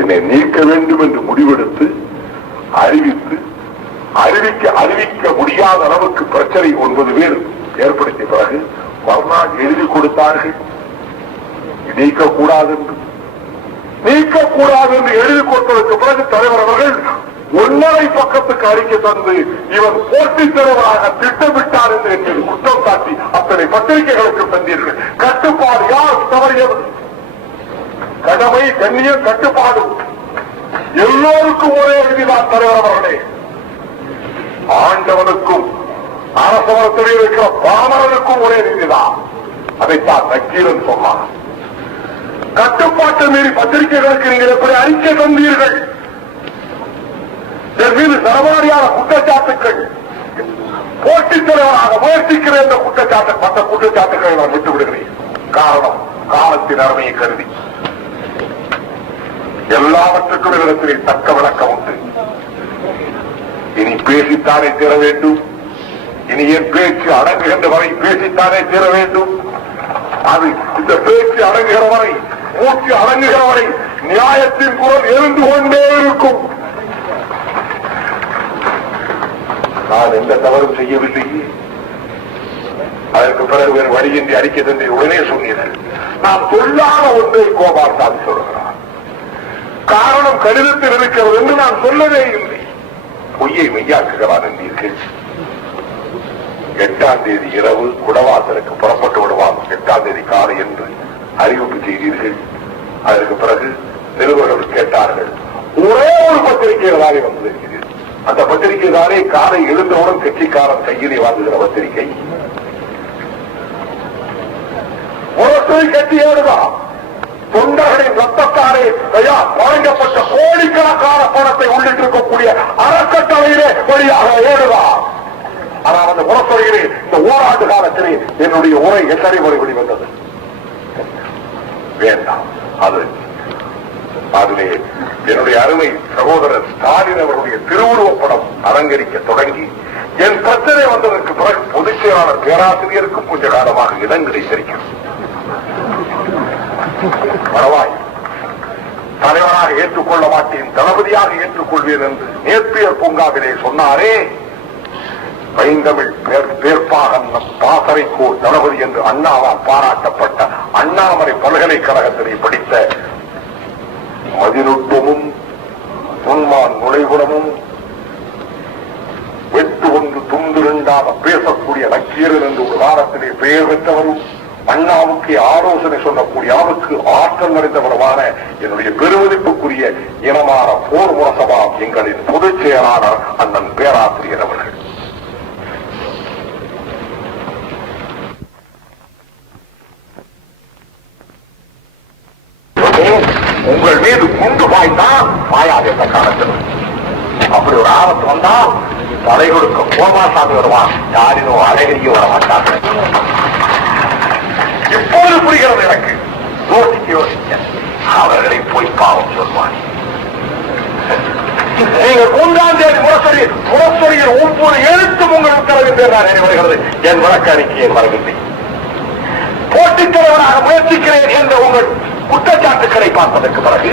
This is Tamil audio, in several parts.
என்னை நீக்க வேண்டும் என்று முடிவெடுத்து அறிவிக்க முடியாத அளவுக்கு பிரச்சனை 9 பேர் ஏற்படுத்திய பிறகு மறுநாள் எழுதி கொடுத்தார்கள். நீக்கக்கூடாது என்று எழுதி கொடுத்ததற்கு பிறகு தலைவர் அவர்கள் 1.5 பக்கத்துக்கு அறிக்கை தந்து இவன் போட்டித் தலைவராக திட்டமிட்டார் என்று என்பது குற்றம் சாட்டி அத்தனை பத்திரிகைகளுக்கு தந்தீர்கள். கட்டுப்பாடு யார் தவறியது? கடமை, கண்ணியம், கட்டுப்பாடு எல்லோருக்கும் ஒரே விதிதான் தலைவர் அவர்களே. ஆண்டவனுக்கும் அரசவரத்தில் இருக்கிற பாமரனுக்கும் ஒரே விதிதான். அதைத்தான் நக்கீரன் சொன்னார். கட்டுப்பாட்டை மீறி பத்திரிகைகளுக்கு நீங்கள் எப்படி அறிக்கை தந்தீர்கள்? என் மீது சரமாரியான குற்றச்சாட்டுக்கள், போட்டித் தலைவராக முயற்சிக்கிற இந்த மற்ற குற்றச்சாட்டுக்களை நான் விட்டு விடுகிறேன். காரணம், காலத்தின் அருமையை கருதி எல்லாவற்றுக்கும் இடத்திலே தக்க விளக்கம் உண்டு. இனி பேசித்தானே தீர வேண்டும். இனி என் பேச்சு அடங்குகின்ற வரை பேசித்தானே தீர வேண்டும். அது இந்த பேச்சு அடங்குகிற வரை, மூச்சு அடங்குகிற வரை நியாயத்தின் குரல் எழுந்து கொண்டே இருக்கும். நான் எந்த தவறும் செய்யவில்லை. அதற்கு பிறகு வேறு வழியின்றி அறிக்கை தந்தை உடனே சொன்னீர்கள். நான் சொல்லாத ஒன்றை கோபால்சாமி சொல்கிறார். காரணம் கடிதத்தில் இருக்கிறது என்று நான் சொல்லவே இல்லை. பொய்யை மெய்யாக்குகிறார் என்றீர்கள். 8ஆம் தேதி இரவு குடவாசலுக்கு புறப்பட்டு விடுவான், 8ஆம் தேதி காலை என்று அறிவிப்பு செய்தீர்கள். அதற்கு பிறகு நிருபர்கள் கேட்டார்கள். ஒரே ஒரு பத்திரிகை தானே வந்திருக்கிறது. அந்த பத்திரிகை தானே காலை எழுந்தவுடன் கட்சிக்காரன் கையிலே வாங்குகிற பத்திரிகை. முரசை கட்சியேடுதான் தொண்டர்களின் ரத்தத்தாரே வழங்கப்பட்ட கோடிக்கணக்கான பணத்தை உள்ளிட்டிருக்கக்கூடிய அறக்கட்டளையிலே வழியாக ஏடுதான். ஆனால் அந்த முரசொலியிலே இந்த ஓராண்டு காலத்திலே என்னுடைய உரை எத்தனை முறை வெளிவந்தது? வேண்டாம். அதிலே என்னுடைய அருமை சகோதரர் ஸ்டாலின் அவர்களுடைய திருவுருவப்படம் அலங்கரிக்க தொடங்கி என் பிரச்சனை வந்ததற்கு பிறகு பொதுச் செயலாளர் பேராசிரியருக்கும் கொஞ்ச காலமாக இடம் கிடைத்திருக்கிறது. பரவாய், தலைவராக ஏற்றுக்கொள்ள மாட்டேன், தளபதியாக ஏற்றுக்கொள்வேன் என்று நேப்பியர் பூங்காவிலே சொன்னாரே. பைந்தமிழ் பேர்ப்பாகன் பாசறைக்கோர் தளபதி என்று அண்ணாவால் பாராட்டப்பட்ட அண்ணாமலை பல்கலைக்கழகத்திலே படித்த மதிநுட்பமும் முன்மான் நுழைவுடமும் வெட்டு ஒன்று துண்டு இரண்டாக பேசக்கூடிய நக்கீரன் என்று ஒரு காலத்திலே பெயர் பெற்றவரும் அண்ணாவுக்கு ஆலோசனை சொல்லக்கூடிய அளவுக்கு ஆற்றல் நிறைந்தவருமான என்னுடைய பெருமதிப்புக்குரிய இனமான போர் முரசபா எங்களின் பொதுச் செயலாளர் அண்ணன் பேராசிரியர் அவர்கள். உங்கள் மீது குண்டு பாய்ந்தான் பாயாது என்ற காலத்தில் அப்படி ஒரு ஆபத்து வந்தால் தலை கொடுக்க கோபால்சாமி வருவான், யாரினோ அழகிரியும் வரமாட்டார்கள். எப்போது புரிகிறது எனக்கு? யோசிக்க அவர்களை போய் பாவம் சொல்வான். நீங்கள் 3ஆம் தேதி முரசொலியில் ஒவ்வொரு எழுத்தும் உங்கள் உத்தரவின் பேர் நான் வருகிறது. என் வழக்கு அறிக்கையை வரவில்லை. போட்டித் தலைவராக முயற்சிக்கிறேன் என்ற உங்கள் குற்றச்சாட்டுக்களை பார்ப்பதற்கு பிறகு,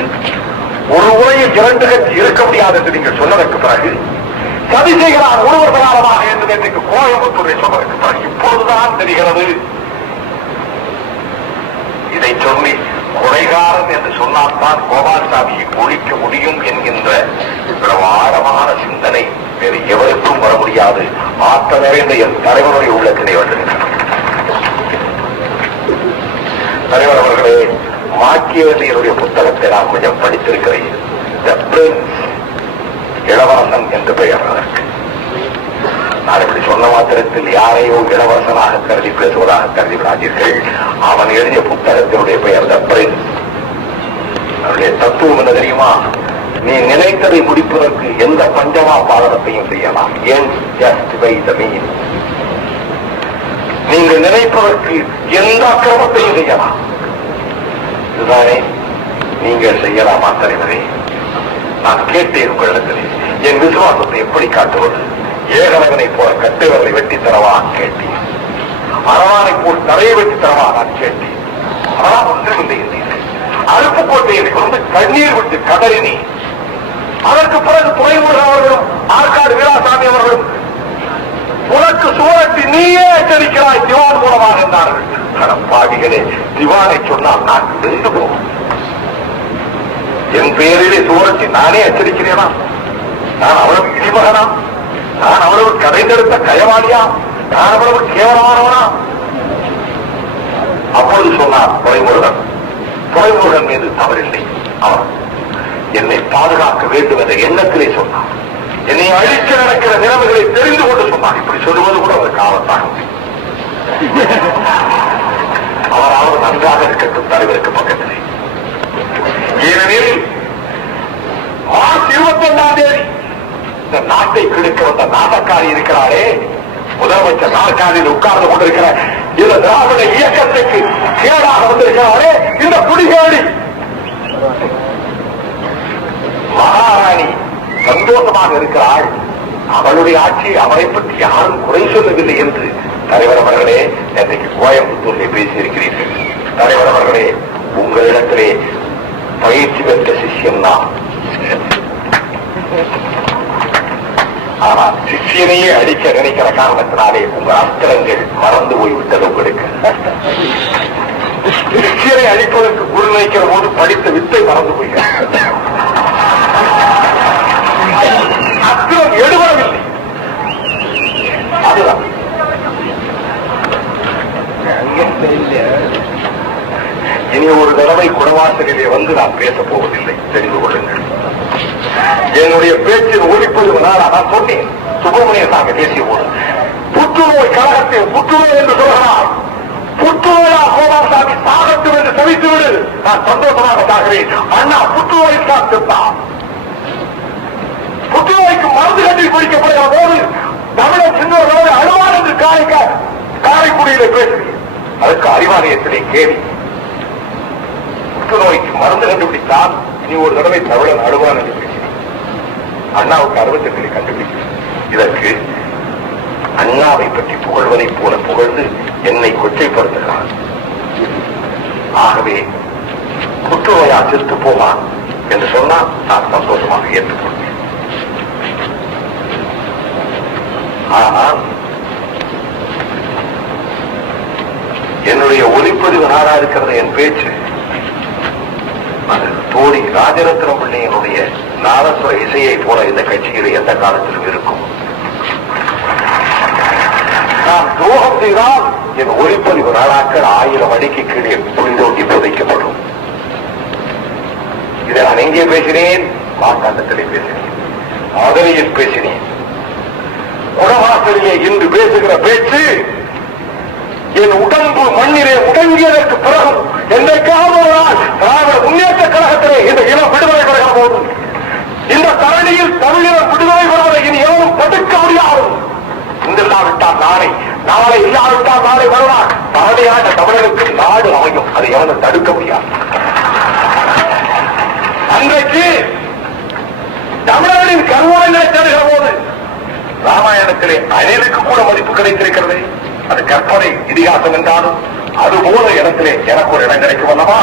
ஒரு உரையில் 2 கட்சி இருக்க முடியாது என்று நீங்கள் சொன்னதற்கு பிறகு, சதி செய்கிறார் ஒருவர் காலமாக என்று நேற்றுக்கு கோயம்புத்தூரை சொன்னதற்கு பிறகு இப்போதுதான் தெரிகிறது. இதை சொல்லி கொலைகாரன் என்று சொன்னால்தான் கோபால்சாமியை ஒழிக்க முடியும் என்கின்ற பிரமாண்டமான சிந்தனை வேறு எவருக்கும் வர முடியாது. ஆற்ற நிறைந்த என் தலைவருடைய உள்ளத்திலே வந்திருக்கிறது. தலைவர் அவர்களே, மாக்கியவல்லியருடைய புத்தகத்தை நான் கொஞ்சம் படித்திருக்கிறேன். இளவரசன் என்று பெயர் அதற்கு. நான் இப்படி சொன்ன மாத்திரத்தில் யாரையோ இளவரசனாக கருதி பேசுவதாக கருதி விடாதீர்கள். அவன் எழுதிய புத்தகத்தினுடைய பெயர் த பிரின்ஸ். அவருடைய தத்துவம் என்ன தெரியுமா? நீ நினைத்ததை முடிப்பதற்கு எந்த பஞ்சமா பாதகத்தையும் செய்யலாம். ஏன் ஜஸ்ட் பை த மீன். நீங்கள் நினைப்பதற்கு எந்த அக்கிரமத்தையும் செய்யலாம். இதுதானே நீங்கள் செய்யலாமா தலைவரே? நான் கேட்டேன் உங்களிடத்திலே. என் விசுவாசத்தை எப்படி காட்டுவது? ஏகலவனை போல கட்டுவர்களை வெட்டி தரவா கேட்டேன். அரவானை போல் தலையை வெட்டி தரவா நான் கேட்டேன். ஆனால் ஒன்றுமில்லை என்றீர்கள். அருப்புக்கோட்டையை கொண்டு கண்ணீர் விட்டு கதறினி. அதற்கு பிறகு துறைமுருகன் அவர்களும் ஆற்காடு வீராசாமி அவர்களும் உனக்கு சூரத்தி நீயே எச்சரிக்கிறாய் திவான் மூலமாக என்றார்கள். பாவிகளே, திவானை சொன்னால் நான் வெந்து போவோம். என் பெயரிலே சூரத்தி நானே எச்சரிக்கிறேனா? நான் அவ்வளவு இடிமகனா? நான் அவ்வளவு கதைந்தெடுத்த கயவாளியா? நான் அவ்வளவு கேவலமானவனா? அப்பொழுது சொன்னார் துறைமுருகன். துறைமுருகன் மீது தவறில்லை. அவர் என்னை பாதுகாக்க வேண்டும் என்ற எண்ணத்திலே சொன்னார். என்னை அழிக்க நடக்கிற நிலைமைகளை தெரிந்து கொண்டு சொன்னார். இப்படி சொல்லுவது கூட அவருக்கு ஆபத்தாக. அவராவது நன்றாக இருக்கட்டும் தலைவருக்கு பக்கத்திலே. ஏனெனில் மார்ச் 21 இந்த நாட்டை கிழக்க வந்த நாட்டக்காரி இருக்கிறாரே, முதலமைச்சர் நாற்காலியில் உட்கார்ந்து கொண்டிருக்கிற இந்த திராவிட இயக்கத்துக்கு கேடாக வந்திருக்கிறாரே இந்த குடிகேடி மகாராணி சந்தோஷமாக இருக்கிறாள். அவளுடைய ஆட்சி அவரை பற்றி யாரும் குறை சொல்லவில்லை என்று தலைவர் அவர்களே இன்றைக்கு கோயம்புத்தூரில் பேசியிருக்கிறீர்கள். தலைவர் அவர்களே, உங்களிடத்திலே பயிற்சி பெற்ற சிஷ்யம் தான். ஆனால் சிஷியனையே அடிக்க நினைக்கிற காரணத்தினாலே உங்கள் அஸ்திரங்கள் மறந்து போய்விட்டது. உங்களுக்கு சிஷியனை அழிப்பதற்கு குரு நினைக்கிற போது படித்த வித்தை மறந்து போய்கிறது. அஸ்திரம் எடுபடவில்லை. அதுதான் இனி ஒரு தடவை குடவாசலிலே வந்து நான் பேசப் போவதில்லை, தெரிந்து கொள்ளுங்கள். என்னுடைய பேச்சில் ஒளிப்பது நான் சொன்னேன். சுப்பிரமணியன் நாங்கள் பேசிய போது புற்றுநோய் கழகத்தில் புற்றுநோய் என்று சொல்கிறார். புற்றுநோயா கோபாலசாமி சாகட்டும் என்று செவித்துவிடு, நான் சந்தோஷமாக சாகிறேன். அண்ணா புற்றுநோய் சாப்பிட்டார். புற்றுநோய்க்கு மருந்து கட்டி குடிக்கப்படுகிற போது தமிழர் சின்னவர்களோடு அழுவான் என்று காரைக்குடியில பேசுகிறேன். அதுக்கு அறிவாலயத்திலே கேள்வி. புற்றுநோய்க்கு மருந்து கண்டுபிடித்தால் இனி ஒரு தடவை தமிழன் அழுவான் என்று பேசினேன். அண்ணாவுக்கு 68 கண்டுபிடிக்கிறேன். இதற்கு அண்ணாவை பற்றி புகழ்வதை போல புகழ்ந்து என்னை கொச்சைப்படுத்துகிறார். ஆகவே புற்றுநோயா செத்து போவான் என்று சொன்னால் நான் சந்தோஷமாக ஏற்றுக்கொள்வேன். ஆனால் என்னுடைய ஒலிப்பதிவு நாடா இருக்கிறது. என் பேச்சு அது தோழி ராஜரத்னம் பிள்ளையினுடைய நாதஸ்வர இசையை போல இந்த கட்சியில் எந்த காலத்திலும் இருக்கும். நான் துரோகம் செய்தால் என் ஒலிப்பதிவு நாடாக்கள் 1000 அடிக்கு கீழே புரிந்தோட்டி புதைக்கப்படும். இதை நான் எங்கே பேசினேன்? மார்த்தாண்டத்திலே பேசினேன், மதுரையில் பேசினேன். குடவாசலிலே இன்று பேசுகிற பேச்சு என் உடம்பு மண்ணிலே முடங்கியதற்கு பிறகு என்றைக்காவது ஒரு நாள் திராவிட முன்னேற்ற கழகத்திலே இந்த இனம் விடுதலை பெறுகிற போது இந்த தரணியில் தமிழினம் விடுதலை பெறுவதை இனி எவரும் தடுக்க முடியாது. இல்லாவிட்டால் நாளை, நாளை இல்லாவிட்டால் நாளை வருவார். பழமையான தமிழருக்கு நாடு அமையும். அதை எவரும் தடுக்க முடியாது. அன்றைக்கு தமிழர்களின் கருவாயினை தேடுகிற போது ராமாயணத்திலே அணிலுக்கு கூட மதிப்பு கிடைத்திருக்கிறது. அது கற்பனை இதிகாசம் என்றாலும் அதுபோல இடத்திலே எனக்கு ஒரு இடம் கிடைக்கும் அல்லவா?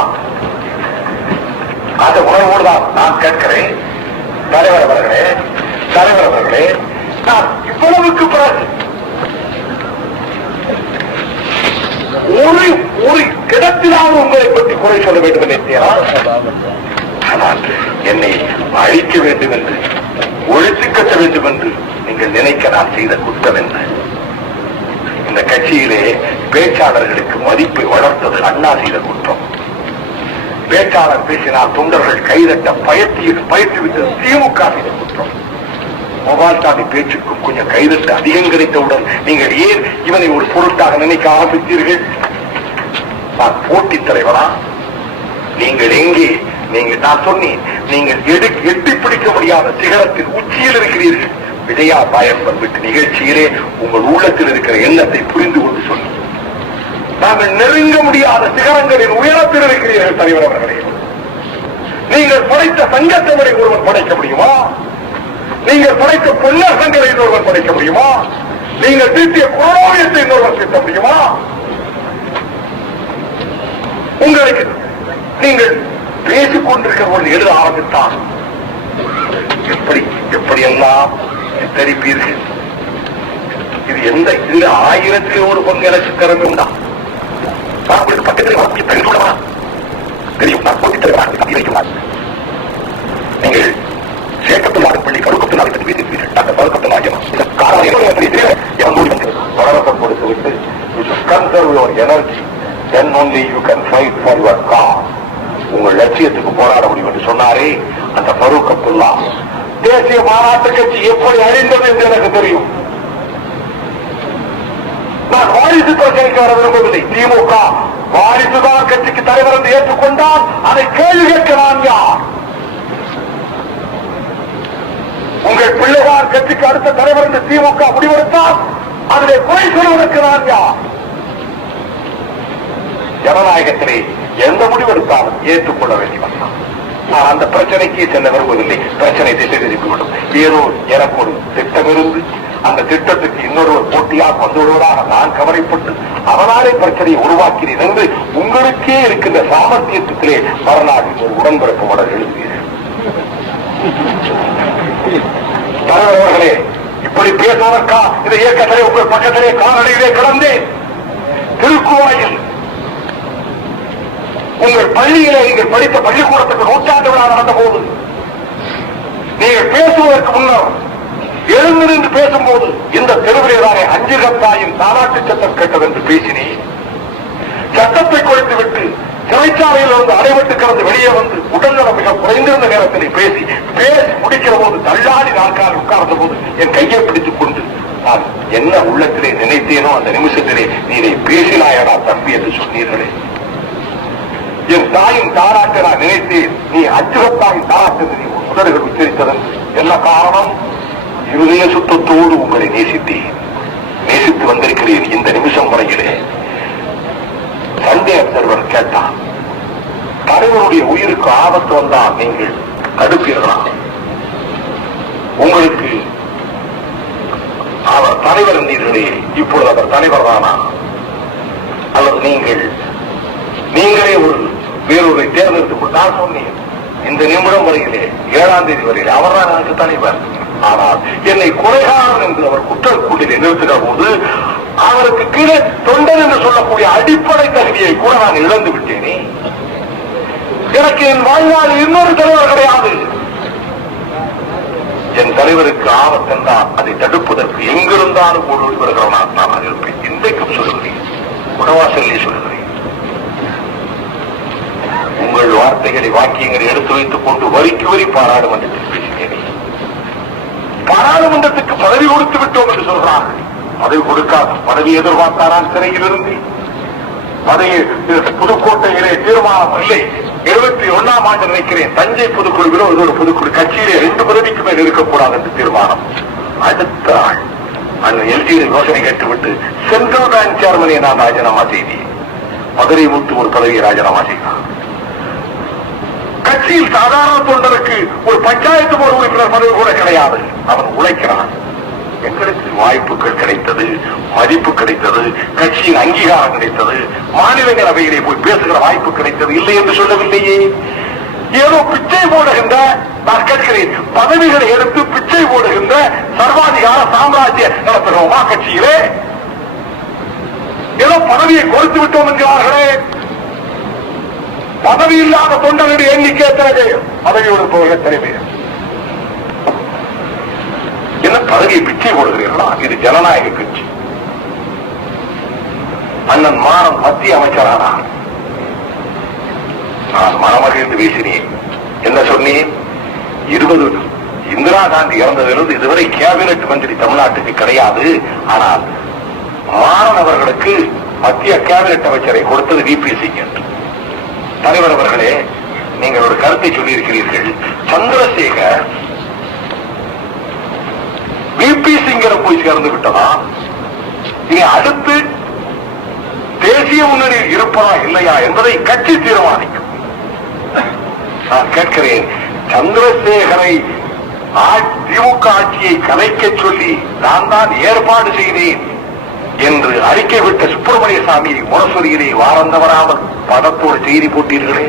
அந்த உணர்வோடுதான் நான் கேட்கிறேன். தலைவர் அவர்களே, நான் இவ்வளவுக்கு பிறகு ஒரு கிடத்திலாவது உங்களை பற்றி குறை சொல்ல வேண்டும் என்று ஆனால் என்னை அழிக்க வேண்டும் என்று, ஒழித்து கட்ட வேண்டும் என்று நீங்கள் நினைக்க நான் செய்த குற்றம் என்ன? இந்த கட்சியிலே பேச்சாளர்களுக்கு மதிப்பை வளர்த்தது அண்ணா செய்த குற்றம். பேச்சாளர் பேசினால் தொண்டர்கள் கைதட்ட பயிற்றுவித்தது திமுக செய்த குற்றம். கோபால்சாமி பேச்சுக்கும் கொஞ்சம் கைதட்ட அதிகம் கிடைத்தவுடன் நீங்கள் ஏன் இவனை ஒரு பொருட்டாக நினைக்க ஆரம்பித்தீர்கள்? நான் போட்டி தலைவரா? நீங்கள் எங்கே? நான் சொன்னேன், நீங்கள் எட்டி பிடிக்க முடியாத சிகரத்தின் உச்சியில் இருக்கிறீர்கள். விஜயா பாயன்பன் விட்டு நிகழ்ச்சியிலே உங்கள் உள்ளத்தில் இருக்கிற எண்ணத்தை புரிந்து கொண்டு சொன்னேன். நாங்கள் நெருங்க முடியாத சிகரங்களின் உயரத்தில் இருக்கிறீர்கள் தலைவர் அவர்களே. நீங்கள் படைத்த சங்கத்தவரை ஒருவன் படைக்க முடியுமா? நீங்கள் படைத்த பொன்னர் சங்கரை ஒருவன் படைக்க முடியுமா? நீங்கள் தீட்டிய குரோவியத்தை ஒருவன் தீட்ட முடியுமா? உங்களுக்கு நீங்கள் பேசிக் கொண்டிருக்கிற பொழுது எழுத ஆரம்பித்தான். எப்படியெல்லாம் சித்தரிப்பீர்கள்? இது எந்த இதுல 1000 பங்கு எனக்கு திறமை உண்டா? பக்கத்தில் தெரியும். நீங்கள் சேக்கத்துலாறு பள்ளி கருக்கத்தினாரை பற்றி பேசியிருப்பீர்கள். அந்த கருக்கத்தினாயம் வரவசம் கொடுத்து விட்டு conserve your energy, then only you can fight for your cause. உங்கள் லட்சியத்துக்கு போராட முடியும் என்று சொன்னாரே அந்த ஃபரூக் அப்துல்லா. தேசிய மாநாட்டு கட்சி எப்படி அழிந்தது என்று எனக்கு தெரியும். நான் வாரிசு பிரச்சனைக்கு வர விரும்பவில்லை. திமுக வாரிசுதான் கட்சிக்கு தலைவர் என்று ஏற்றுக்கொண்டால் அதை கேள்வி கேட்க நான் யார்? உங்கள் பிள்ளைதான் கட்சிக்கு அடுத்த தலைவர் என்று திமுக முடிவெடுத்தால் அதிலே குறை சொல்வதற்கு நான் யார்? ஜனநாயகத்திலே எந்த முடிவெடுத்தாலும் ஏற்றுக்கொள்ள வேண்டி வந்தான். நான் அந்த பிரச்சனைக்கு செல்ல விரும்பவில்லை. பிரச்சனை திசை திருப்பிவிடும். ஏதோ எனக்கு ஒரு திட்டம் இருந்து அந்த திட்டத்துக்கு இன்னொருவர் போட்டியாக வந்து விடுவதாக நான் கவலைப்பட்டு அவனாலே பிரச்சனையை உருவாக்கினேன் என்று உங்களுக்கே இருக்கின்ற சாமர்த்தியத்திலே வரலாற்றில் ஒரு உடன்பிறப்பு மலர் எழுதுகிறேன். தலைவர்களே, இப்படி பேசுவதற்கா இந்த இயக்கத்திலே உங்கள் பக்கத்திலே காலடியிலே கிடந்தேன். திருக்குவாயில் உங்கள் பள்ளியிலே நீங்கள் படித்த பள்ளிக்கூடத்துக்கு 100ஆண்டு விழா நடந்த போது நீங்கள் பேசுவதற்கு முன்னர் எழுந்து நின்று பேசும்போது இந்த தெருவிலேதானே அஞ்சுகத்தாயின் தாலாட்டு சத்தம் கேட்டது என்று பேசினேன். சட்டத்தை கொடுத்துவிட்டு சிறைச்சாலையில் இருந்து அடைபட்டு கிடந்து வெளியே வந்து உடல்நலம் மிக குறைந்திருந்த நேரத்தில் பேசி முடிக்கிற போது தள்ளாடி நாற்காலில் உட்கார்ந்த போது என் கையை பிடித்துக் கொண்டு நான் என்ன உள்ளத்திலே நினைத்தேனோ அந்த நிமிஷத்திலே நீரை பேசினாயடா தம்பி என்று சொன்னீர்களே. என் தாயின் தாராட்டை நான் நினைத்தேன். நீ அச்சுகத்தாயின் தாராட்டு நீ உதடுகள் உச்சரித்ததன் என்ன காரணம்? இருதய சுத்தத்தோடு உங்களை நேசித்தேன். நேசித்து வந்திருக்கிறேன். இந்த நிமிஷம் வரையிலே சந்தேக செல்வர் கேட்டான், தலைவருடைய உயிருக்கு ஆபத்து வந்தால் நீங்கள் தடுப்பீர்களா? உங்களுக்கு அவர் தலைவர் என்றீர்களே, இப்பொழுது அவர் தலைவர் தானா? அல்லது நீங்களே ஒரு வேறொரு தேர்ந்தெடுத்துக் கொண்டால் சொன்னேன். இந்த நிமிடம் வரையிலே 7ஆம் தேதி வரையிலே அவர் தான் எனக்கு தலைவர். ஆனால் என்னை குறைகாரன் என்று அவர் குற்றக்குள்ளிலே நிறுத்துகிற போது அவருக்கு கீழே தொண்டன் என்று சொல்லக்கூடிய அடிப்படை தகுதியை கூட நான் இழந்து விட்டேனே. எனக்கு என் வாழ்நாள் இன்னொரு தலைவர் கிடையாது. என் தலைவருக்கு ஆபத்தென்றால் அதை தடுப்பதற்கு எங்கிருந்தாலும் ஓடி வருகிறவனாக நான் இருப்பேன். இன்றைக்கும் சொல்லுகிறேன், உணவாசலே சொல்லுகிறேன். உங்கள் வார்த்தைகளை வாக்கியங்களை எடுத்து வைத்துக் கொண்டு வரிக்கு வரி பாராளுமன்றத்தில் பேசினேன். பாராளுமன்றத்துக்கு பதவி கொடுத்து விட்டோம் என்று சொல்றார்கள். பதவி கொடுக்காது. பதவி எதிர்பார்த்தாரான் சிறையில் இருந்து புதுக்கோட்டையிலே தீர்மானம் இல்லை. 71ஆம் ஆண்டு நினைக்கிறேன் தஞ்சை பொதுக்குழுவிலோ ஒரு பொதுக்குழு கட்சியிலே 2 பதவிக்கு மேல் இருக்கக்கூடாது என்று தீர்மானம். அடுத்த ஆள் அந்த எல்ஜியின் யோசனை கேட்டுவிட்டு சென்ட்ரல் பேங்க் சேர்மனை நான் ராஜினாமா செய்தேன். மதுரை முத்து ஒரு பதவியை ராஜினாமா செய்தார். கட்சியில் சாதாரண தொண்டருக்கு ஒரு பஞ்சாயத்து போர்டு உறுப்பினர் பதவி கூட கிடையாது. அவன் உழைக்கிறான். எங்களுக்கு வாய்ப்புகள் கிடைத்தது, மதிப்பு கிடைத்தது, கட்சியின் அங்கீகாரம் கிடைத்தது, மாநிலங்களவையிலே போய் பேசுகிற வாய்ப்பு கிடைத்தது. இல்லை என்று சொல்லவில்லையே. ஏதோ பிச்சை போடுகின்ற, நான் கேட்கிறேன், பதவிகளை எடுத்து பிச்சை போடுகின்ற சர்வாதிகார சாம்ராஜ்ய நடத்துகிறோமா கட்சியிலே? ஏதோ பதவியை கொடுத்து விட்டோம் என்கிறார்களே. பதவி இல்லாத தொண்டர்களுடைய எண்ணிக்கை எத்தனை பேர்? பதவியோடு போக எத்தனை பேர்? என்ன பதவியை பிச்சை போடுகிறீர்களா? இது ஜனநாயக கட்சி. அண்ணன் மாறன் மத்திய அமைச்சரானார். நான் மனமகிழ்ந்து பேசினேன். என்ன சொன்னேன்? 20 இந்திரா காந்தி இறந்ததிலிருந்து இதுவரை கேபினெட் மந்திரி தமிழ்நாட்டுக்கு கிடையாது. ஆனால் மாறன் அவர்களுக்கு மத்திய கேபினெட் அமைச்சரை கொடுத்தது VP சிங் என்று. தலைவர் அவர்களே, நீங்கள் ஒரு கருத்தை சொல்லியிருக்கிறீர்கள். சந்திரசேகர் VP சிங்கிடம் போய் சேர்ந்து விட்டதா? இனி அடுத்து தேசிய முன்னணியில் இருப்பதா இல்லையா என்பதை கட்சி தீர்மானிக்கும். நான் கேட்கிறேன், சந்திரசேகரை திமுக ஆட்சியை கலைக்க சொல்லி நான் தான் ஏற்பாடு செய்தேன் என்று அறிக்கை விட்ட சுப்பிரமணிய சாமி முரசொலியிலே வாரந்தவராமல் பதத்தோடு செய்தி போட்டீர்களே.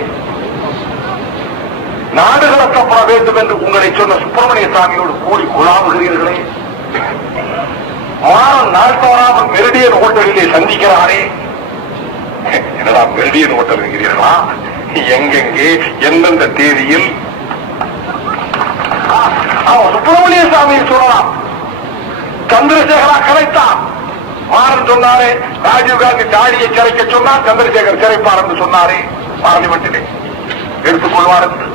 நாடு கடத்தப்பட வேண்டும் என்று உங்களை சொன்ன சுப்பிரமணிய சாமியோடு கூடி குழாவுகிறீர்களே. மாறன் நாள் தவறாமல் மெரிடியன் ஹோட்டலிலே சந்திக்கிறாரே. என்னடா மெரிடியன் ஹோட்டல் என்கிறீர்களா? எங்கெங்கே எந்தெந்த தேதியில்? அவன் சுப்பிரமணிய சாமியை சொல்லலாம். சந்திரசேகரா கலைத்தான். மாறன் சொன்னாரே ராஜீவ்காந்தி தாடியை சிறைக்க சொன்னார், சந்திரசேகர் சிறைப்பார் என்று சொன்னாரே பார்லிமெண்டிலே. எடுத்துக்கொள்வார் என்று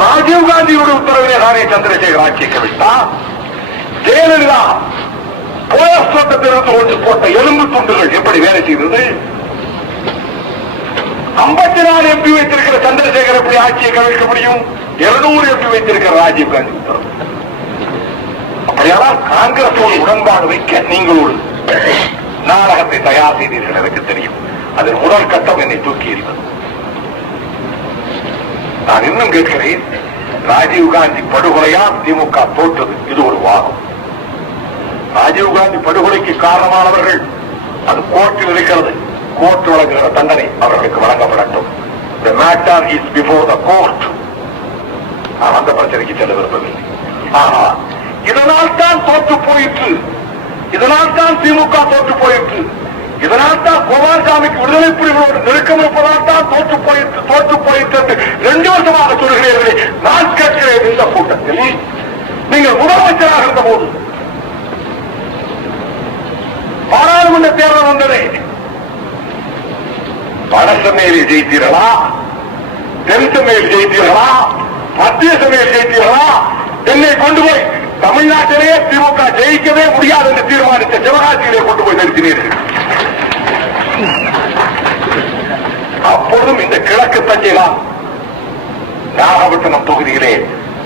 ராஜீவ்காந்தியோட உத்தரவிலே தானே சந்திரசேகர் ஆட்சியை கவிழ்த்தார். ஜெயலலிதா போயஸ் தோட்டத்திலிருந்து போட்ட எலும்பு துண்டுகள் எப்படி வேலை செய்தது? 54 எம்பி வைத்திருக்கிற சந்திரசேகர் எப்படி ஆட்சியை கவிழ்க்க முடியும்? 200 எம்பி வைத்திருக்கிற ராஜீவ்காந்தி உத்தரவு. அப்படியானால் காங்கிரஸோடு உடன்பாடு வைக்க நீங்கள் ஒரு நாடகத்தை தயார் செய்தீர்கள், எனக்கு தெரியும். அதன் முதல் கட்டம் என்னை தூக்கி இருந்தது. நான் இன்னும் கேட்கிறேன், ராஜீவ்காந்தி படுகொலையால் திமுக தோற்றது, இது ஒரு வாதம். ராஜீவ்காந்தி படுகொலைக்கு காரணமானவர்கள் அது கோர்ட்டில் இருக்கிறது. கோர்ட் வழங்குகிற தண்டனை அவர்களுக்கு வழங்கப்படட்டும். The matter is before the court. நான் அந்த பிரச்சனைக்கு செல்ல விரும்பவில்லை. ஆனால் இதனால் தான் தோற்று போயிற்று, இதனால் தான் திமுக தோற்று போயிற்று, இதனால் தான் குமாரசாமிக்கு விடுதலை புலிகளோடு நெருக்கம் இருப்பதால் தான் தோற்று போயிற்று என்று 2 வருஷமாக சொல்கிறீர்களே. நான் கேட்கிறேன், இந்த கூட்டத்தில் நீங்கள் முதலமைச்சராக இருந்த போது பாராளுமன்ற தேர்தல் வந்ததே, வட சென்னையில் ஜெயித்தீர்களா, தென் சென்னையில் ஜெயித்தீர்களா, மத்திய சென்னையில் ஜெயித்தீர்களா? என்னை கொண்டு போய் தமிழ்நாட்டிலே திமுக ஜெயிக்கவே முடியாது என்று தீர்மானித்த சிவகாசியிலே கொண்டு போய் நிறுத்தினீர்கள். அப்போதும் இந்த கிழக்கு தஞ்சைதான் நாகப்பட்டினம் தொகுதியிலே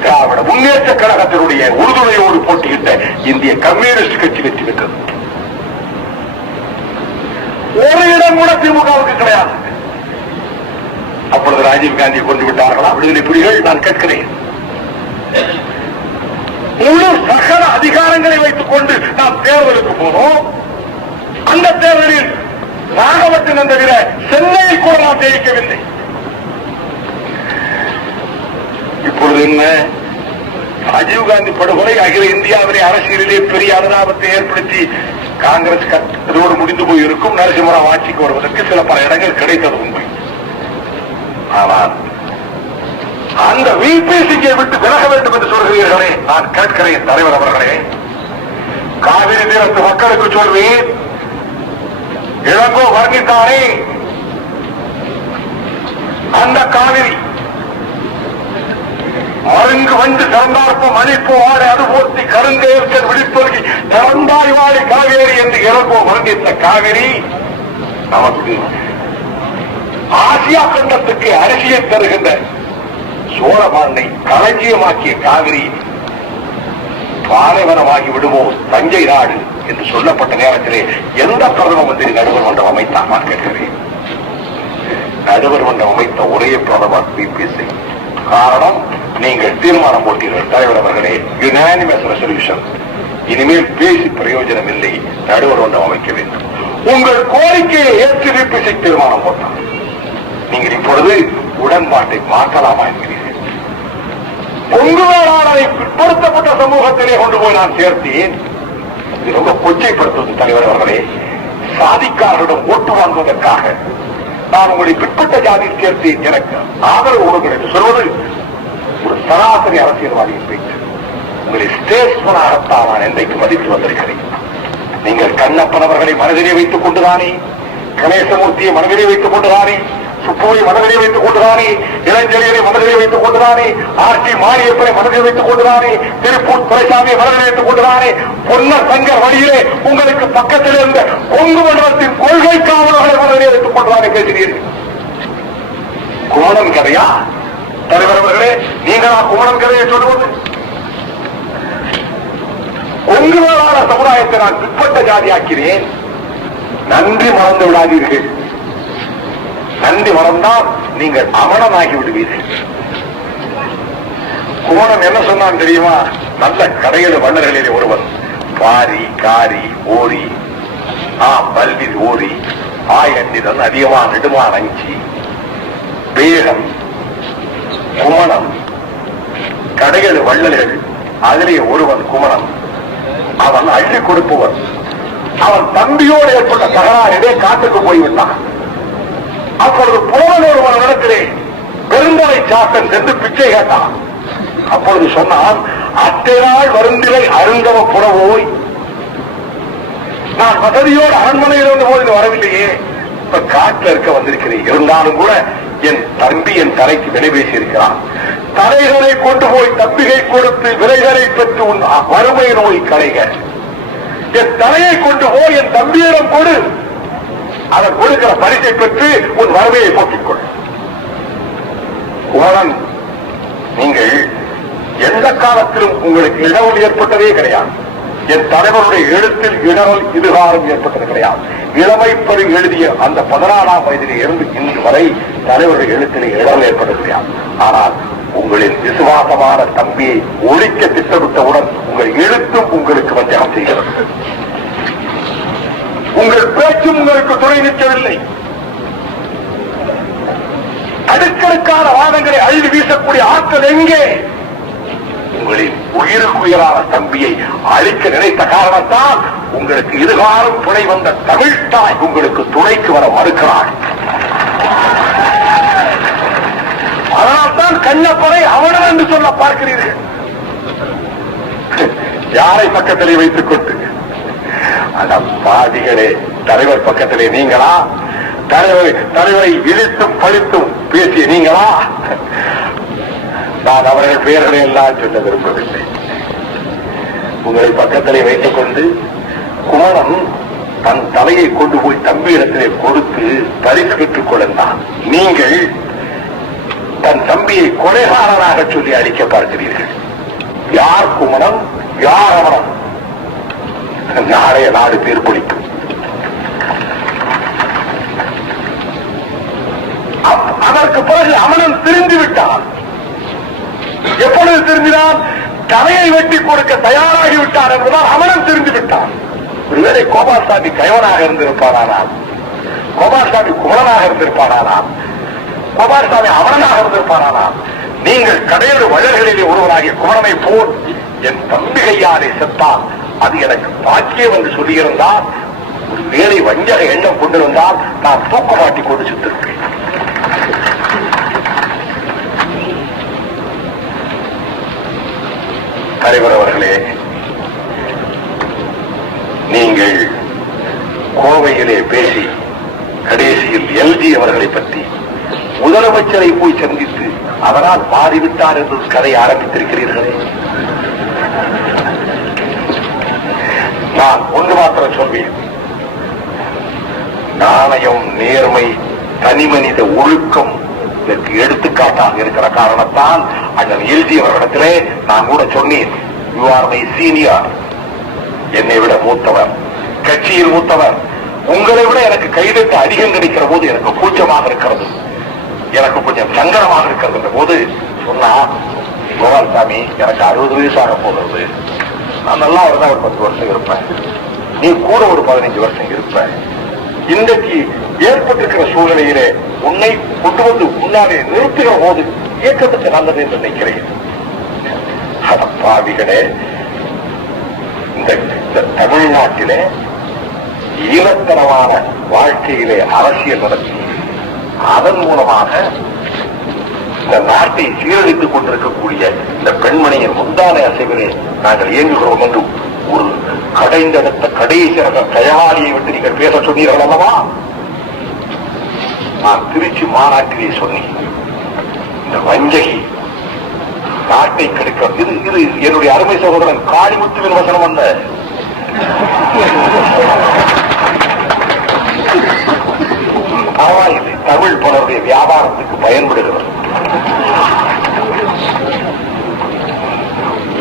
திராவிட முன்னேற்ற கழகத்தினுடைய உறுதுணையோடு போட்டியிட்ட இந்திய கம்யூனிஸ்ட் கட்சி வெற்றி பெற்றது. ஒரு இடம் கூட திமுகவுக்கு கிடையாது. அப்பொழுது ராஜீவ்காந்தி கொண்டு விட்டார்களா விடுதலை புலிகள்? நான் கேட்கிறேன். முழு சகல அதிகாரங்களை வைத்துக் கொண்டு நாம் தேர்தலுக்கு போனோம். அந்த தேர்தலில் நாகப்பட்டினம் தவிர சென்னையில் கூட நாம் ஜெயிக்கவில்லை. இப்பொழுது என்ன? ராஜீவ்காந்தி படுகொலை அகில இந்தியாவிலே அரசியலிலே பெரிய அனுதாபத்தை ஏற்படுத்தி காங்கிரஸ் அதோடு முடிந்து போயிருக்கும். நரசிம்மராவ் ஆட்சிக்கு வருவதற்கு பல இடங்கள் கிடைத்தது உண்மை. ஆனால் அந்த விபிசிங்கை விட்டு விலக வேண்டும் என்று சொல்கிறீர்களே, நான் கேட்கிறேன் தலைவர் அவர்களே, காவிரி தீரத்து மக்களுக்கு சொல்வேன், இளங்கோ வர்ணித்தானே அந்த காவிரி மருங்கு வந்து திறந்தார்ப்பு மணிப்பு வாழை அதுபோர்த்தி கருங்கேற்கல் விழிப்பொருகி திறந்தாய் வாழி காவேரி என்று இளங்கோ வர்ணித்த காவிரி நமக்கு ஆசியா கண்டத்துக்கு அரிசியை தருகின்ற சோழபாண்டை களஞ்சியமாக்கிய காவிரி பாலைவனமாகி விடுமோ தஞ்சை நாடு என்று சொல்லப்பட்ட நேரத்திலே எந்த பிரதம மந்திரி நடுவர் மன்றம் அமைத்தார்? நான் கேட்கிறேன். நடுவர் மன்றம் அமைத்த ஒரே பிரதமர் VP சிங். காரணம், நீங்கள் தீர்மானம் போட்டீர்கள் தலைவர் அவர்களே, யுனானிமஸ் ரெசல்யூஷன். இனிமேல் பேசி பிரயோஜனம் இல்லை, நடுவர் மன்றம் அமைக்க வேண்டும். உங்கள் கோரிக்கையை ஏற்று VP சிங் தீர்மானம் போட்டார். நீங்கள் இப்பொழுது உடன்பாட்டை மாற்றலாமா என்கிறீர்கள். பொங்குவேளாளரை பிற்படுத்தப்பட்ட சமூகத்திலே கொண்டு போய் நான் சேர்த்தேன். இது ரொம்ப கொச்சைப்படுத்துவது தலைவர் அவர்களே. சாதிக்காரரிடம் ஓட்டு வாங்குவதற்காக நான் உங்களை பிற்பட்ட ஜாதியில் சேர்த்தேன், எனக்கு ஆதரவு கொடுங்கள் என்று சொல்வது ஒரு சராசரி அரசியல்வாதியை வைத்து உங்களை ஸ்டேட்ஸ்மனாகத்தான் நான் என்றைக்கு மதித்து வந்திருக்கிறேன். நீங்கள் கண்ணப்பன் அவர்களை மனதிலே வைத்துக் கொண்டுதானே, கணேசமூர்த்தியை மனதிலே வைத்துக் கொண்டுதானே, சுப்புவை மனதிலே வைத்துக் கொண்டுதானே, இளஞ்செழியனை மனதிலே வைத்துக் கொண்டுதானே, RT மாரியப்பனை மனதிலே வைத்துக் கொண்டுதானே, திருப்பூர் துரைசாமியை மனதிலே வைத்துக் கொண்டுதானே, பொன்னர் சங்கர் வழியிலே உங்களுக்கு பக்கத்தில் இருந்த கொங்கு மண்டலத்தின் கொள்கை காவலர்களை மனதிலே வைத்துக் கொண்டுதானே பேசினீர்கள். குமணன் கதையா தலைவர் அவர்களே? நீங்களா குமணன் கதையை சொல்லுவது? கொங்கு வேளாளர் சமுதாயத்தை நான் பிற்பட்ட ஜாதியாக்கிறேன். நன்றி மறந்து விடாதீர்கள். நன்றி மறந்தால் நீங்கள் அமரனாகி விடுவீர்கள். குமணன் என்ன சொன்னான் தெரியுமா? நல்ல கடையில வண்ணர்களிலே ஒருவன், பாரி காரி ஓரி பல்வி ஓரி ஆயண்டிதன் அதிகமா நெடுமான் அஞ்சி வேகம் குமணம் கடைகள் வள்ளல்கள், அதிலே ஒருவன் குமரன். அவன் அள்ளி கொடுப்பவன். அவன் தம்பியோடு ஏற்பட்ட தகராறிலே காட்டுக்கு போய்விட்டான். அப்பொழுது புலவன் ஒருவன் இடத்திலே பெருந்தலை சாத்தன் சென்று பிச்சை கேட்டான். அப்பொழுது சொன்னான், அத்தை நாள் வருந்திலை அருந்தவ புறவோய், நான் வசதியோடு அரண்மனையிலிருந்து போய் வரவில்லையே, இப்ப காட்டில் இருக்க வந்திருக்கிறேன். இருந்தாலும் கூட என் தம்பி என் தலைக்கு விலை பேசி இருக்கிறான். தலைகளை கொண்டு போய் தம்பிகை கொடுத்து விலைகளை பெற்று உன் வறுமை நோய் களைக. என் தலையை கொண்டு போய் என் தம்பியிடம் கொடு, அவர் கொடுக்கிற பரிசை பெற்று உன் வறுமையை போக்கிக் கொள். குமரன், நீங்கள் எந்த காலத்திலும் உங்களுக்கு இடவல் ஏற்பட்டதே கிடையாது. என் தலைவருடைய எழுத்தில் இடவல் இதுகாலம் ஏற்பட்டது கிடையாது. இளமைப்படி எழுதிய அந்த 14ஆம் வயதிலே இருந்து இன்று வரை தலைவருடைய எழுத்திலே இடவல் ஏற்பட்டது கிடையாது. ஆனால் உங்களின் விசுவாசமான தம்பியை ஒழிக்க திட்டமிட்டவுடன் உங்கள் எழுத்தும் உங்களுக்கு வஞ்சகம் செய்கிறது. உங்கள் பேச்சும் உங்களுக்கு துணை நிற்கவில்லை. அடுக்கடுக்கான வாதங்களை அள்ளி வீசக்கூடிய ஆற்றல் எங்கே? உங்களின் உயிருக்குயிரான தம்பியை அழிக்க நினைத்த காரணத்தால் உங்களுக்கு இதுகாலம் துணை வந்த தமிழ்தாய் உங்களுக்கு துணைக்கு வர மறுக்கிறார். அதனால்தான் கண்ணப்பனை அவனம் என்று சொல்ல பார்க்கிறீர்கள். யாரை பக்கத்திலே வைத்துக் கொண்டு? அந்த பாதிகளே, தலைவர் பக்கத்திலே நீங்களா? தலைவரை இழுத்தும் பழித்தும் பேசிய நீங்களா? நான் அவர்கள் பெயர்களை எல்லாம் சொல்ல விரும்பவில்லை. உங்களை பக்கத்திலே வைத்துக் கொண்டு குமரன் தன் தலையை கொண்டு போய் தம்பியிடத்திலே கொடுத்து பரிசு பெற்றுக் கொண்டான். நீங்கள் தன் தம்பியை கொலைகாரனாக சொல்லி அடிக்க பார்க்கிறீர்கள். யார் குமரன், யார் அவனம்? நாளைய நாடு தீர்ப்பளிக்கும். அதற்கு பிறகு அவனும் திரும்பி விட்டான். எப்பொழுது திரும்பினான்? தலையை வெட்டி கொடுக்க தயாராகிவிட்டார் என்பதால் அவனும் திரும்பி விட்டான். ஒருவேளை கோபால்சாமி கயவனாக இருந்திருப்பானால், கோபால்சாமி குமரனாக இருந்திருப்பானால், கோபால்சாமி அவனாக இருந்திருப்பானால், நீங்கள் கடையோடு வள்ளல்களிலே ஒருவராகிய குமரனை போல் என் தம்பி கையாலே செத்தால் அது எனக்கு பாக்கியம் என்று சொல்லியிருந்தால், ஒரு வேலை வஞ்சக எண்ணம் கொண்டிருந்தால் நான் தூக்க மாட்டிக் கொண்டு செத்திருப்பேன். தலைவர் அவர்களே, நீங்கள் கோவையிலே பேசி கடைசியில் எல்ஜி அவர்களை பற்றி முதலமைச்சரை போய் சந்தித்து அவரால் மாறிவிட்டார் என்று கதை ஆரம்பித்திருக்கிறீர்களே. நான் ஒன்று மாத்திரம் சொல்வேன். நாணயம், நேர்மை, தனிமனித ஒழுக்கம் இதற்கு எடுத்துக்காட்டாக இருக்கிற காரணத்தால் அண்ணன் எல்ஜி அவர்களிடத்திலே நான் கூட சொன்னேன், யூ ஆர் மை சீனியர், என்னை விட மூத்தவர், கட்சியில் மூத்தவர், உங்களை விட எனக்கு கைதட்டு அதிகம் கிடைக்கிற போது எனக்கு கூச்சமாக இருக்கிறது, எனக்கு கொஞ்சம் சங்கடமாக இருக்கிறது என்ற போது சொன்னா, கோபால்சாமி எனக்கு 60 வயசாக போகிறது, நான் நல்லா இருந்தா ஒரு 10 வருஷம் இருப்பேன், நீ கூட ஒரு 15 வருஷம் இருப்ப, இன்றைக்கு ஏற்பட்டிருக்கிற சூழ்நிலையிலே உன்னை கொண்டு வந்து உன்னாலே நிறுத்துகிற போது இயக்கத்துக்கு நல்லது என்று நினைக்கிறேன். பாவிகளே, இந்த தமிழ்நாட்டிலே ஈரத்தனமான வாழ்க்கையிலே அரசியல் நடத்தி அதன் மூலமாக இந்த நாட்டை சீரழித்துக் கொண்டிருக்கக்கூடிய இந்த பெண்மணியின் முந்தானை அசைவிலே நாங்கள் இயங்குகிறோம் என்று ஒரு கடைந்தெடுத்த கடைசி கயவாளியை விட்டு நீங்கள் பேச சொன்னீர்கள் அல்லவா? நான் திருச்சி மாநாட்டிலே சொன்னேன், இந்த வஞ்சகி நாட்டை கெடுக்க, இது என்னுடைய அருமை சகோதரன் காளிமுத்துவின் வசனம் அல்ல. பரவாயில்லை, தமிழ் பலருடைய வியாபாரத்துக்கு பயன்படுகிறது.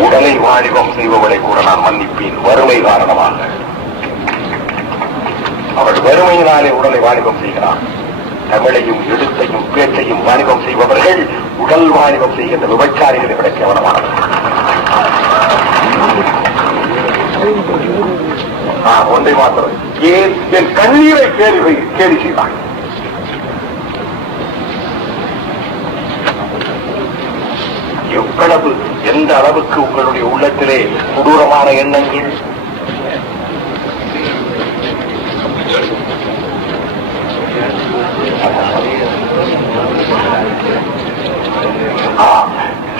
உடலை வாணிபம் செய்பவளை கூட நான் மன்னிப்பேன், வறுமை காரணமாக. அவள் வறுமையினாலே உடலை வாணிபம் செய்கிறான். தமிழையும் எழுத்தையும் பேச்சையும் வாணிபம் செய்பவர்கள் உடல் வாணிபம் செய்கின்ற விபச்சாரிகளை விட கேவலமானது. ஒன்றை மாத்திரம், ஏன் என் கண்ணீரை கேலி செய்தான். எவ்வளவு எந்த எந்த அளவுக்கு உங்களுடைய உள்ளத்திலே கொடூரமான எண்ணங்கள்,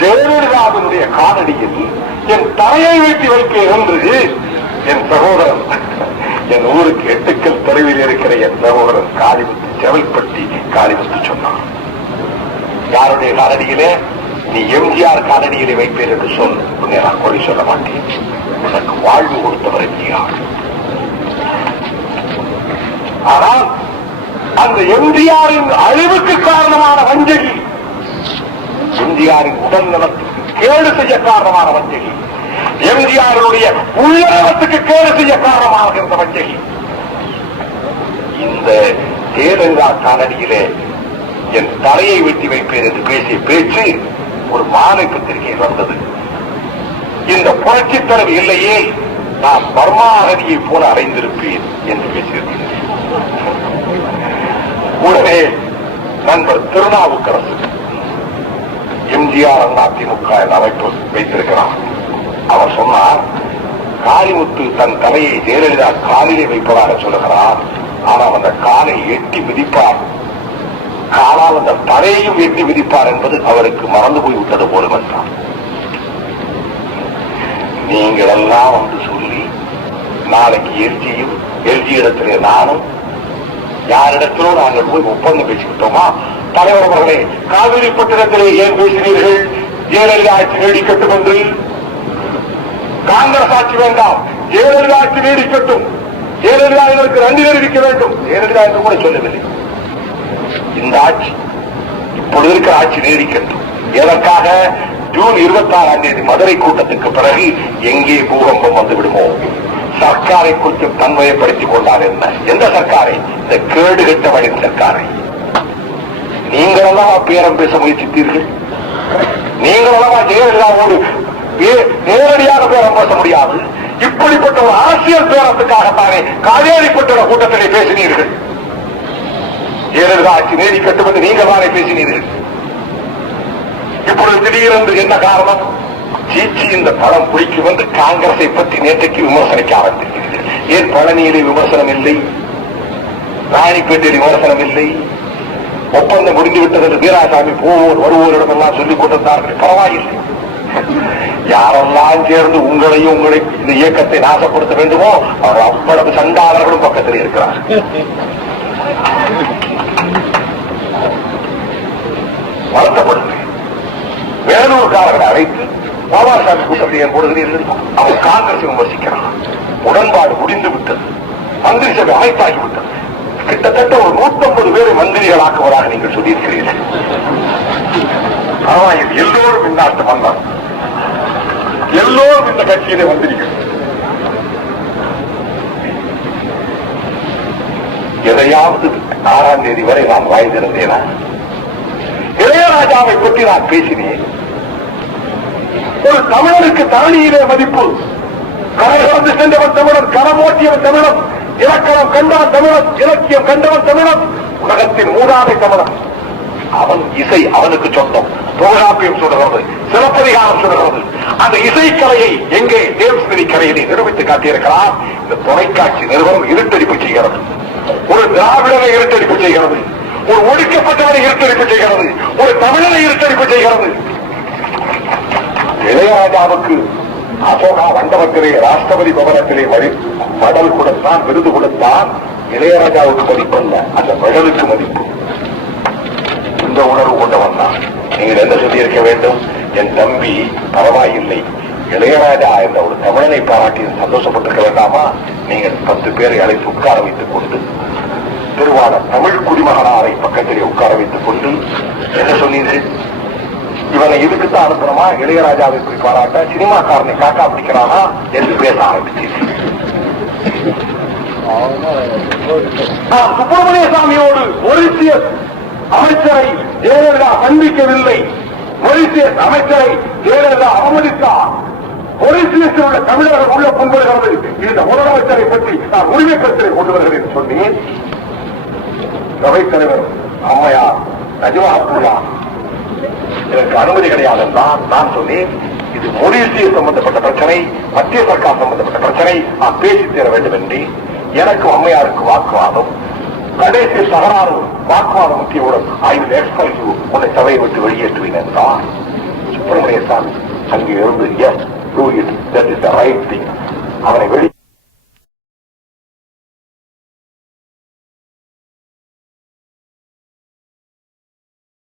ஜெயலலிதாவினுடைய காலடியில் என் தலையை வெட்டி வைப்பேன் என்று என் சகோதரன், என் ஊருக்கு 8 கிலோமீட்டர் தொலைவில் இருக்கிற என் சகோதரன் காளிமுத்து, செவல்பட்டி காளிமுத்து சொன்னான். யாருடைய காலடியிலே? நீ எம்ஜிஆர் காலடியிலே வைப்பேன் என்று சொல், உன்னை நான் கொலை சொல்ல மாட்டேன். உனக்கு வாழ்வு கொடுத்தவர் எம்ஜிஆர். ஆனால் அந்த எம்ஜிஆரின் அழிவுக்கு காரணமான வஞ்சகி, எம்ஜிஆரின் உடல் நலத்துக்கு கேடு செய்ய காரணமான வஞ்சகி, எம்ஜிஆருடைய உள்ளத்துக்கு கேடு செய்ய காரணமாக இருந்த வஞ்சகி, இந்த ஜெயலலிதா காலடியிலே என் தலையை வெட்டி வைப்பேன் என்று பேசிய பேச்சு ஒரு மாலை பத்திரிகையில் வந்தது. இந்த புரட்சி தலைவர் இல்லையே நான் பர்மாகதியை போல அடைந்திருப்பேன் என்று பேசியிருக்கிறேன். உடனே நண்பர் திருநாவுக்கரசு எம்ஜிஆர் அதிமுக அமைப்பு வைத்திருக்கிறார். அவர் சொன்னார், காளிமுத்து தன் தலையை ஜெயலலிதா காலிலே வைப்பதாக சொல்லுகிறார். ஆனால் அந்த காலை எட்டி மிதிப்பார், காலால் அந்த தலையையும் எட்டி மிதிப்பார் என்பது அவருக்கு மறந்து போய்விட்டது போலும் என்றார். நீங்கள் எல்லாம் வந்து சொல்லி நாளைக்கு எல்ஜி இடத்திலே நானும் யாரிடத்திலோ நாங்கள் போய் ஒப்பந்தம் பேசிக்கிட்டோமா? தலைவர் அவர்களே, காவிரி பட்டினத்திலே ஏன் பேசினீர்கள்? ஜெயலலிதா ஆட்சி நீடிக்கட்டும் என்று. காங்கிரஸ் ஆட்சி வேண்டாம், ஜெயலலிதா ஆட்சி நீடிக்கட்டும், ஜெயலலிதா இதற்கு நன்றி தெரிவிக்க வேண்டும். ஜெயலலிதா என்று கூட சொல்லவில்லை. இந்த ஆட்சி, இப்பொழுது இருக்கிற ஆட்சி நீடிக்கட்டும். எதற்காக? ஜூன் 26ஆம் தேதி மதுரை கூட்டத்துக்கு பிறகு எங்கே பூகம்பம் வந்து விடுமோ? சர்க்காரை கொஞ்சம் தன்மையப்படுத்திக் கொண்டால் என்ன? எந்த சர்க்காரை? இந்த கேடு கெட்டவனின் சர்க்காரை. நீங்களெல்லாம் பேரம் பேச முயற்சித்தீர்கள். நீங்களெல்லாம் ஜெயலலிதாவோடு நேரடியாக பேரம் பேச முடியாது. இப்படிப்பட்ட ஒரு அரசியல் பேரத்துக்காகத்தானே காவேரிப்பட்ட கூட்டத்திலே பேசினீர்கள். ஜெயலலிதா ஆட்சி நீடிக்கட்டும் என்று நீங்கள் தானே பேசினீர்கள். இப்பொழுது திடீரென்று என்ன காரணம்? சீச்சி, இந்த படம் பிடிக்கும் என்று காங்கிரஸை பற்றி நேற்றைக்கு விமர்சனிக்க ஆரம்பித்திருக்கிறீர்கள். ஏன் பழனியிலே விமர்சனம் இல்லை? ராணிப்பேட்டையில் விமர்சனம் இல்லை? ஒப்பந்தம் முடிந்துவிட்டது என்று வீராசாமி போவோர் வருவோரிடம் எல்லாம் சொல்லிக் கொண்டிருந்தார்கள். பரவாயில்லை. யாரெல்லாம் சேர்ந்து உங்களையும் உங்களை இந்த இயக்கத்தை நாசப்படுத்த வேண்டுமோ அவர் அவ்வளவு சண்டாளர்களும் பக்கத்தில் இருக்கிறார். வருத்தப்படுகிறேன். வேலூர்காரர்களை அழைத்து பாபாசாமி கூட்டத்தை ஏன் போடுகிறீர்கள்? அவர் காங்கிரஸ் விமர்சிக்கிறார். உடன்பாடு முடிந்து விட்டது, மந்திரி சபை அமைப்பாகிவிட்டது. கிட்டத்தட்ட ஒரு 150 பேரை மந்திரிகளாக்குவதாக நீங்கள் சொல்லியிருக்கிறீர்கள். பரவாயில்லை, எல்லோரும் இந்நாட்டு மன்னர், எல்லோரும் இந்த கட்சியிலே மந்திரிகள். எதையாவது 6ஆம் தேதி வரை நான் வாய்ந்திருந்தேனா? இளையராஜாவை பற்றி நான் பேசினேன். ஒரு தமிழனுக்கு தரணியிலே மதிப்பு. கரை கடந்து சென்றவன் தமிழன், கரமோட்டியவன் தமிழன், இலக்கணம் கண்டவன் தமிழன், இலக்கியம் கண்டவன் தமிழன், உலகத்தின் மூதாதை தமிழன். அவன் இசை அவனுக்கு சொந்தம். தொல்காப்பியம் சொல்கிறது, சிலப்பதிகாரம் சொல்கிறது. அந்த இசைக்கலையை எங்கே தேவஸ்திரி கலையை நிரூபித்து காட்டியிருக்கிறார். இந்த தொலைக்காட்சி நிறுவனம் இருட்டடிப்பு செய்கிறது. ஒரு திராவிடனை இருட்டடிப்பு செய்கிறது, ஒரு ஒடுக்கப்பட்டவனை இருட்டடிப்பு செய்கிறது, ஒரு தமிழனை இருட்டடிப்பு செய்கிறது. இளையராஜாவுக்கு அசோகா மண்டபத்திலே ராஷ்டிரபதி பவனத்திலே மெடல் கொடுத்தான், விருது கொடுத்தான். இளையராஜாவுக்கு மதிப்பல்ல, அந்த மெடலுக்கு மதிப்பு. இந்த உணர்வு கொண்டவன் தான். நீங்கள் என்ன சொல்லியிருக்க வேண்டும்? என் தம்பி பரவாயில்லை, இளையராஜா என்ற ஒரு தமிழனை பாராட்டி சந்தோஷப்பட்டிருக்க வேண்டாமா? நீங்கள் 10 பேரை அழைத்து உட்கார வைத்துக் கொண்டு, திருவாளர் தமிழ் குடிமகனாரை பக்கத்திலே உட்கார வைத்துக் கொண்டு என்ன சொன்னீர்கள்? இவனை இதுக்குத்தான் அனுப்புறமா? இளையராஜாவை இப்படி பாராட்ட சினிமாக்காரனை காக்கா பிடிக்கிறானா என்று பேச ஆரம்பிச்சீர்கள். சுப்பிரமணிய சாமியோடு மொரிசியஸ் அமைச்சரை ஜெயலலிதா சந்திக்கவில்லை. மொரிசியஸ் அமைச்சரை ஜெயலலிதா அவமதித்தார். மொரிசியஸில் உள்ள தமிழர்கள் உள்ள கொண்டுவருகிறது. இந்த முதலமைச்சரை பற்றி நான் உரிமை கருத்திலே கொண்டு வருகிறேன் சொன்னேன். சபைத் தலைவர் அம்மையார் நஜ்மா அப்துல்லா இதற்கு அனுமதி கிடையாது நான் சொன்னேன். இது மொரீசிய சம்பந்தப்பட்ட பிரச்சனை, மத்திய சர்க்கார் சம்பந்தப்பட்ட பிரச்சனை. நான் பேசி தீர வேண்டும் என்று எனக்கும் அம்மையாருக்கு வாக்குவாதம், கடைசி சகராறு வாக்குவாதம் முக்கியவுடன் ஆய்வில் எக்ஸ்பல்யூ உன்னை சபையை விட்டு வெளியேற்றுவேன் என்றார். சுப்பிரமணிய சாமி அங்கே இருந்து as to it, that is the right thing. அவனை வெளியே